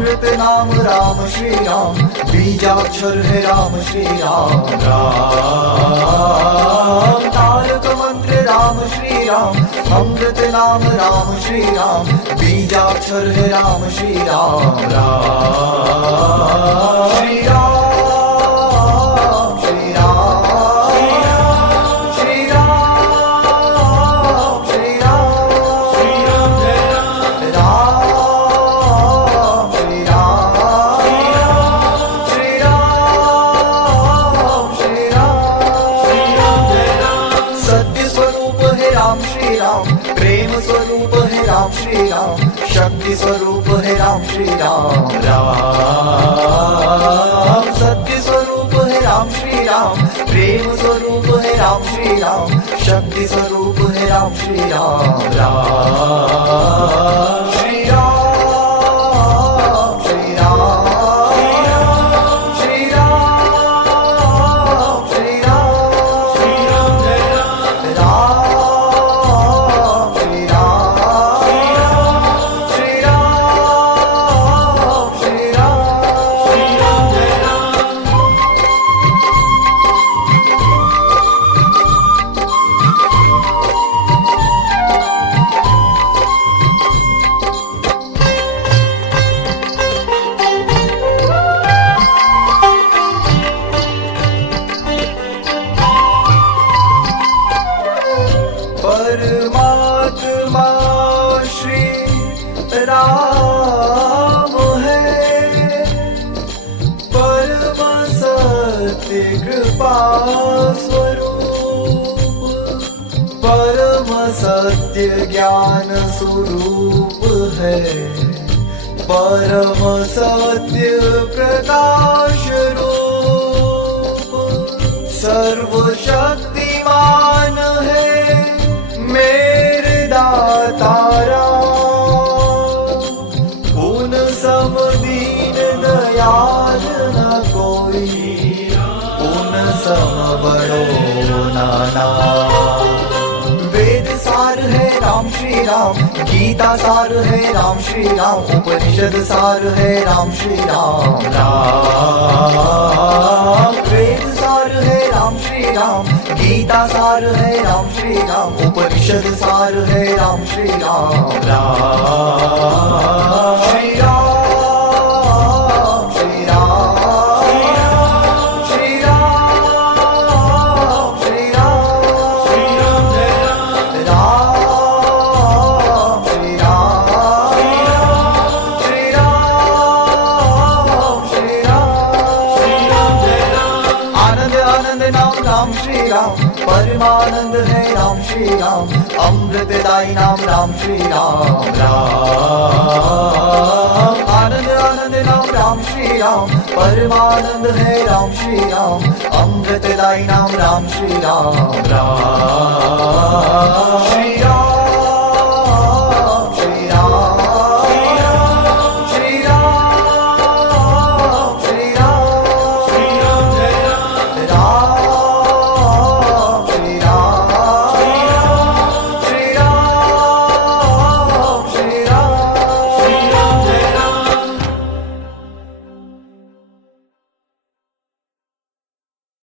अमृत नाम राम श्री राम, बीजाक्षर है राम श्री राम। राम तारक मंत्र राम श्री राम, अमृत नाम राम श्री राम, बीजाक्षर है राम श्री राम। राम श्री राम श्री राम श्री राम श्री राम श्री राम जय राम श्री राम श्री राम श्री राम जय राम। सत्य स्वरूप है राम श्री राम, प्रेम स्वरूप है राम श्री राम, शक्ति स्वरूप है राम श्री राम। राम सत्य स्वरूप है राम श्री राम, प्रेम स्वरूप है राम श्री राम, शक्ति स्वरूप है राम श्री राम। राम श्री राम श्री राम श्री राम श्री राम श्री राम जय राम श्री राम श्री राम श्री राम जय राम। परमात्मा श्री राम है, परम सत्य कृपा स्वरूप, परम सत्य ज्ञान स्वरूप है, परम सत्य प्रकाश रूप, सर्वशक्तिमान है मेरे दातारा, उन सब दीन दयाल न कोई, उन सब बड़ो नाना। वेद सार है राम श्री राम, गीता सार है राम श्री राम, उपनिषद सार है राम श्री राम। राम वेद सार है राम श्री राम, गीता सार है राम श्री राम, उपनिषद सार है राम श्री राम। राम श्री राम श्री राम श्री राम श्री राम श्री राम जय राम श्री राम श्री राम श्री राम जय राम। आनंद आनंद नाम राम श्री राम, परमानंद है राम श्री राम, अमृतदायी नाम राम श्री राम। राम आनंद आनंद नाम राम श्री राम, परमानंद है राम श्री राम, अमृतदायी नाम राम श्री राम। राम श्री राम